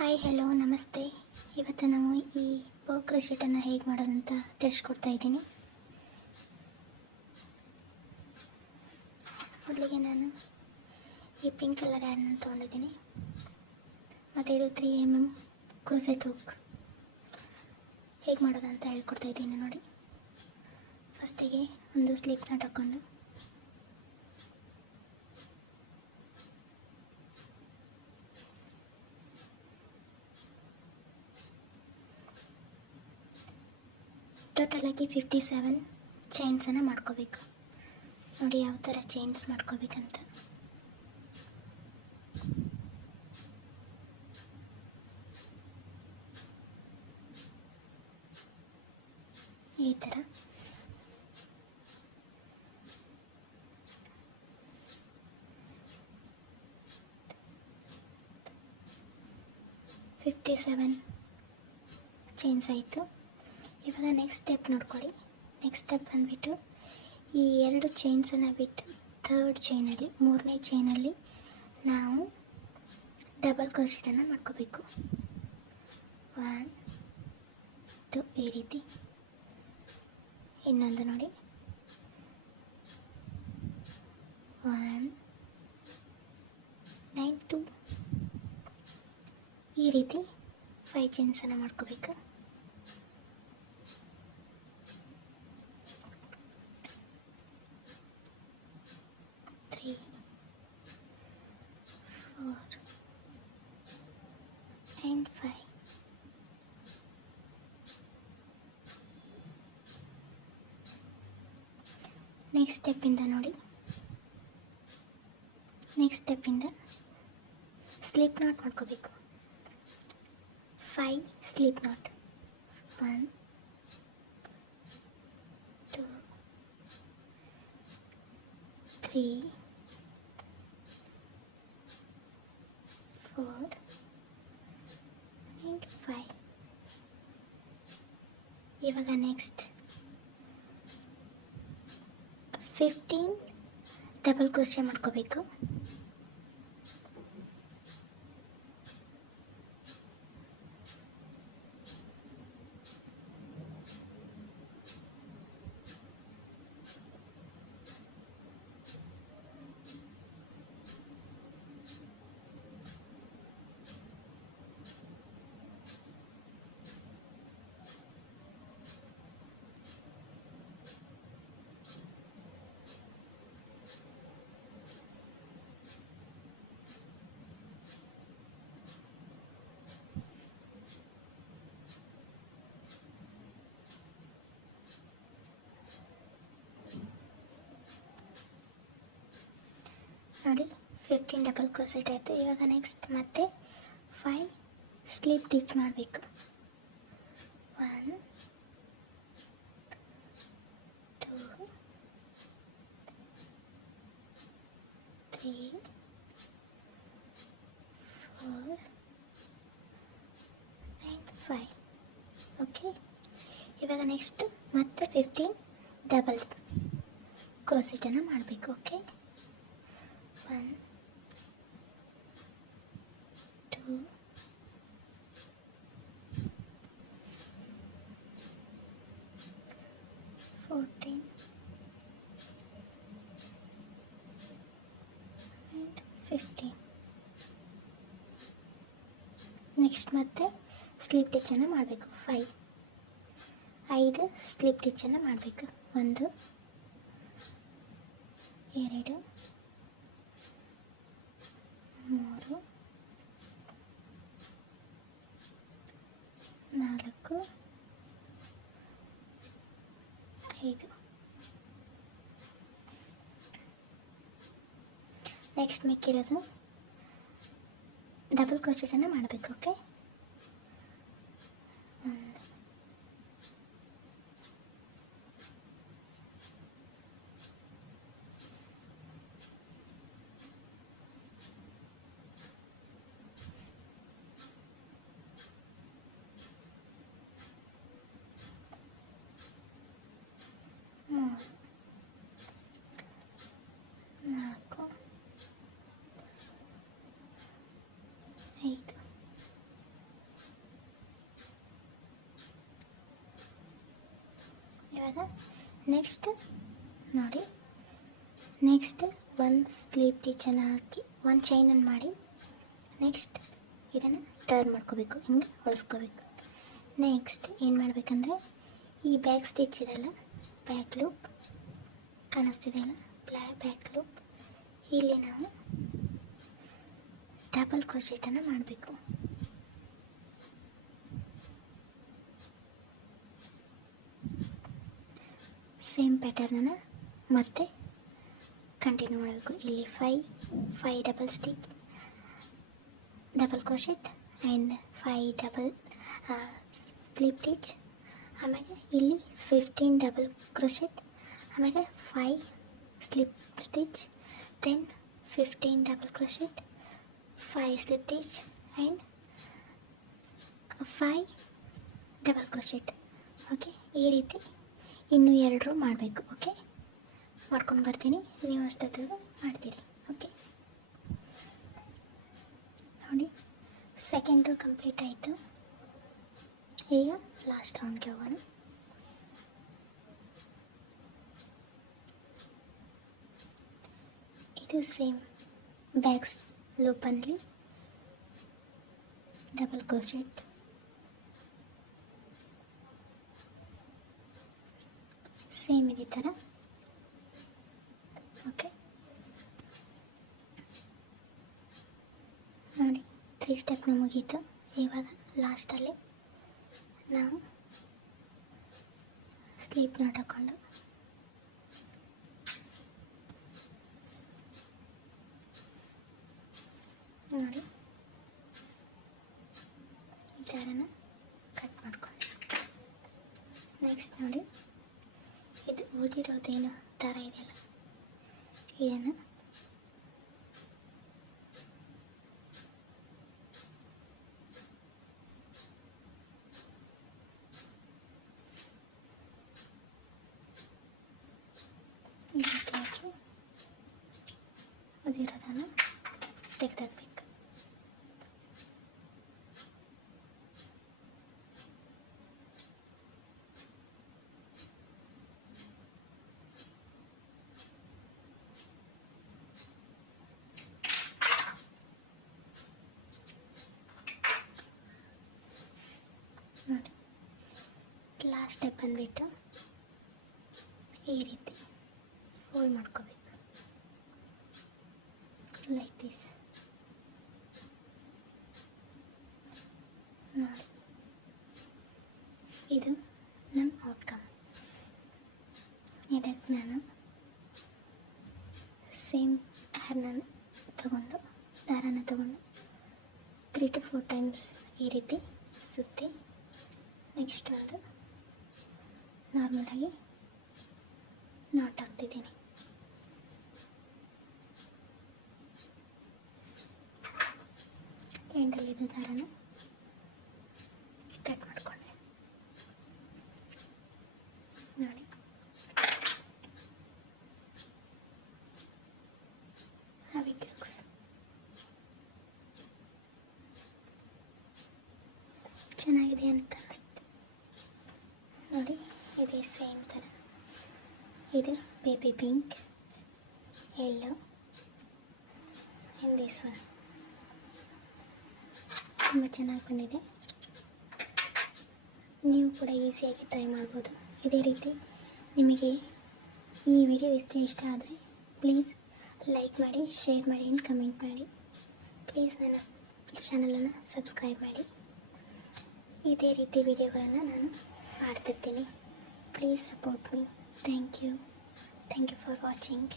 Hi hello ನಮಸ್ತೆ. ಇವತ್ತು ನಾವು ಈ ಪೋಕ್ರ ಶೀಟನ್ನು ಹೇಗೆ ಮಾಡೋದಂತ ತಿಳಿಸ್ಕೊಡ್ತಾ ಇದ್ದೀನಿ. ಮೊದಲಿಗೆ ನಾನು ಈ ಪಿಂಕ್ ಕಲರ್ ಯಾರನ್ನ ತೊಗೊಂಡಿದ್ದೀನಿ. ಮತ್ತು ಇದು three M M crochet hook ಹೇಗೆ ಮಾಡೋದಂತ ಹೇಳ್ಕೊಡ್ತಾ ಇದ್ದೀನಿ ನೋಡಿ. ಫಸ್ಟಿಗೆ ಒಂದು ಸ್ಲಿಪ್ನ ತಗೊಂಡು ಟೋಟಲಾಗಿ ಫಿಫ್ಟಿ ಸೆವೆನ್ ಚೈನ್ಸನ್ನು ಮಾಡ್ಕೋಬೇಕು. ನೋಡಿ ಯಾವ ಥರ ಚೈನ್ಸ್ ಮಾಡ್ಕೋಬೇಕಂತ. ಈ ಥರ ಫಿಫ್ಟಿ ಸೆವೆನ್ ಚೇಂಜ್ ಆಯಿತು. ಇವಾಗ ನೆಕ್ಸ್ಟ್ ಸ್ಟೆಪ್ ನೋಡ್ಕೊಳ್ಳಿ. ನೆಕ್ಸ್ಟ್ ಸ್ಟೆಪ್ ಬಂದುಬಿಟ್ಟು ಈ ಎರಡು ಚೈನ್ಸನ್ನು ಬಿಟ್ಟು ಥರ್ಡ್ ಚೈನಲ್ಲಿ ಮೂರನೇ ಚೈನಲ್ಲಿ ನಾವು ಡಬಲ್ ಕ್ರೋಶೆಟನ್ನು ಮಾಡ್ಕೋಬೇಕು. ಒನ್ ಟು ಈ ರೀತಿ. ಇನ್ನೊಂದು ನೋಡಿ. ಒನ್ ನೈನ್ ಟು ಈ ರೀತಿ ಫೈವ್ ಚೈನ್ಸನ್ನು ಮಾಡ್ಕೋಬೇಕು. And ನೆಕ್ಸ್ಟ್ ನೆಕ್ಸ್ಟ್ ಸ್ಟೆಪ್ಪಿಂದ ನೋಡಿ ನೆಕ್ಸ್ಟ್ ಸ್ಟೆಪ್ಪಿಂದ ಸ್ಲೀಪ್ ನಾಟ್ ಮಾಡ್ಕೋಬೇಕು. Five slip knot one two three four and five ಇವಾಗ ನೆಕ್ಸ್ಟ್ ಫಿಫ್ಟೀನ್ ಡಬಲ್ ಕ್ರೋಶಿಯ ಮಾಡ್ಕೋಬೇಕು. ನೋಡಿ ಫಿಫ್ಟೀನ್ ಡಬಲ್ ಕ್ರೋಸೆಟ್ ಆಯಿತು ಇವಾಗ ನೆಕ್ಸ್ಟ್ ಮತ್ತೆ ಫೈವ್ ಸ್ಲೀಪ್ ಟಿಚ್ ಮಾಡಬೇಕು. One two three four and five okay ಇವಾಗ ನೆಕ್ಸ್ಟ್ ಮತ್ತೆ ಫಿಫ್ಟೀನ್ ಡಬಲ್ ಕ್ರೋಸೆಟನ್ನು ಮಾಡಬೇಕು okay one, two, fourteen, and fifteen. Next ಮತ್ತೆ ಸ್ಲೀಪ್ ಟಿಚ್ಚನ್ನು ಮಾಡಬೇಕು. ಫೈವ್ ಐದು ಸ್ಲೀಪ್ ಟಿಚ್ಚನ್ನು ಮಾಡಬೇಕು. ಒಂದು ಎರಡು ನಾಲ್ಕು ಐದು. ನೆಕ್ಸ್ಟ್ ಮಿಕ್ಕಿರೋದು ಡಬಲ್ ಕ್ರೋಚೆಟನ್ನು ಮಾಡಬೇಕು ಓಕೆ ನೆಕ್ಸ್ಟ್ ನೋಡಿ. ನೆಕ್ಸ್ಟ್ ಒಂದು ಸ್ಲೀಪ್ ಟೀಚನ್ನು ಹಾಕಿ, ಒಂದು ಚೈನನ್ನು ಮಾಡಿ. ನೆಕ್ಸ್ಟ್ ಇದನ್ನು ಟರ್ನ್ ಮಾಡ್ಕೋಬೇಕು. ಹಿಂಗೆ ಹೊಳಿಸ್ಕೋಬೇಕು ನೆಕ್ಸ್ಟ್ ಏನು ಮಾಡಬೇಕಂದ್ರೆ, ಈ ಬ್ಯಾಕ್ ಸ್ಟಿಚ್ ಇದೆಲ್ಲ ಬ್ಯಾಕ್ ಲೂಪ್ ಕಾಣಿಸ್ತಿದೆಯಲ್ಲ ಬ್ಲಾ ಬ್ಯಾಕ್ ಲೂಪ್ ಇಲ್ಲಿ ನಾವು ಡಬಲ್ ಕ್ರೋಶೆಟನ್ನು ಮಾಡಬೇಕು. ಸೇಮ್ ಪ್ಯಾಟರ್ನನ್ನು ಮತ್ತೆ ಕಂಟಿನ್ಯೂ ಮಾಡಬೇಕು. ಇಲ್ಲಿ five five double stitch double crochet and five double slip stitch ಆಮೇಲೆ ಇಲ್ಲಿ ಫಿಫ್ಟೀನ್ ಡಬಲ್ ಕ್ರೋಶೆಟ್ ಆಮೇಲೆ five slip stitch then fifteen double crochet five slip stitch and five double crochet okay ಈ ರೀತಿ ಇನ್ನೂ ಎರಡರೂ ಮಾಡಬೇಕು, ಓಕೆ? ಮಾಡ್ಕೊಂಡು ಬರ್ತೀನಿ, ನೀವು ಅಷ್ಟೊತ್ತಿಗೆ ಮಾಡ್ತೀರಿ, ಓಕೆ? ನೋಡಿ ಸೆಕೆಂಡ್ ರೋ ಕಂಪ್ಲೀಟ್ ಆಯಿತು. ಈಗ ಲಾಸ್ಟ್ ರೌಂಡ್ಗೆ ಹೋಗೋಣ. ಇದು ಸೇಮ್ ಬ್ಯಾಗ್ಸ್ ಲೂಪಲ್ಲಿ ಡಬಲ್ ಕ್ರೋಶೆಟ್ ಸೇಮ್ ಇದೇ ಥರ ಓಕೆ. ನೋಡಿ ತ್ರೀ ಸ್ಟೆಪ್ನ ಮುಗೀತು. ಇವಾಗ ಲಾಸ್ಟಲ್ಲಿ ನಾವು ಸ್ಲೀಪ್ ನಾಟ್ ಹಾಕೊಂಡು. ನೋಡಿ. ಈ ಥರನ ಕಟ್ ಮಾಡ್ಕೊಂಡು ನೆಕ್ಸ್ಟ್ ನೋಡಿ ಇದು ಉಳಿದಿರೋದೇನು ಥರ ಇದೆಯಲ್ಲ. ಇದನ್ನು ಇದಕ್ಕೆ ಹಾಕಿ ಉಳಿದಿರೋದನ್ನು ತೆಗೆದಾಕ್ಬೇಕು ನೋಡಿ ಲಾಸ್ಟ್ ಸ್ಟೆಪ್ ಬಂದುಬಿಟ್ಟು ಈ ರೀತಿ ಫೋಲ್ಡ್ ಮಾಡ್ಕೋಬೇಕು. ಲೈಕ್ ದಿಸ್ ನೋಡಿ. ಇದು ನಮ್ಮ ಔಟ್ಕಮ್ ಇದಕ್ಕೆ ನಾನು ಸೇಮ್ ಹ್ಯಾರ್ನ ತಗೊಂಡು, ದಾರನ ತಗೊಂಡು ತ್ರೀ ಟು ಫೋರ್ ಟೈಮ್ಸ್ ಈ ರೀತಿ ಸುತ್ತಿ ನೆಕ್ಸ್ಟ್ ಒಂದು ನಾರ್ಮಲಾಗಿ ನಾಟ್ ಹಾಕ್ತಿದ್ದೀನಿ. ಎಂಡಲ್ಲಿದ್ದು ದಾರನ ಕಟ್ ಮಾಡಿಕೊಂಡೆ. ನೋಡಿ. It looks. ಚೆನ್ನಾಗಿದೆ ಅಂತ ಇದೇ ಸೇಮ್ ಥರ ಇದು baby pink yellow this one ತುಂಬ ಚೆನ್ನಾಗಿ ಬಂದಿದೆ. ನೀವು ಕೂಡ ಈಸಿಯಾಗಿ ಟ್ರೈ ಮಾಡ್ಬೋದು. ಇದೇ ರೀತಿ ನಿಮಗೆ ಈ ವಿಡಿಯೋ ಇಷ್ಟ ಇಷ್ಟ ಆದರೆ ಪ್ಲೀಸ್ ಲೈಕ್ ಮಾಡಿ ಶೇರ್ ಮಾಡಿ ಆ್ಯಂಡ್ ಕಮೆಂಟ್ ಮಾಡಿ. ಪ್ಲೀಸ್ ನನ್ನ ಚಾನಲನ್ನು ಸಬ್ಸ್ಕ್ರೈಬ್ ಮಾಡಿ. ಇದೇ ರೀತಿ ವಿಡಿಯೋಗಳನ್ನು ನಾನು ಮಾಡ್ತಿರ್ತೀನಿ. please support me. Thank you. Thank you for watching.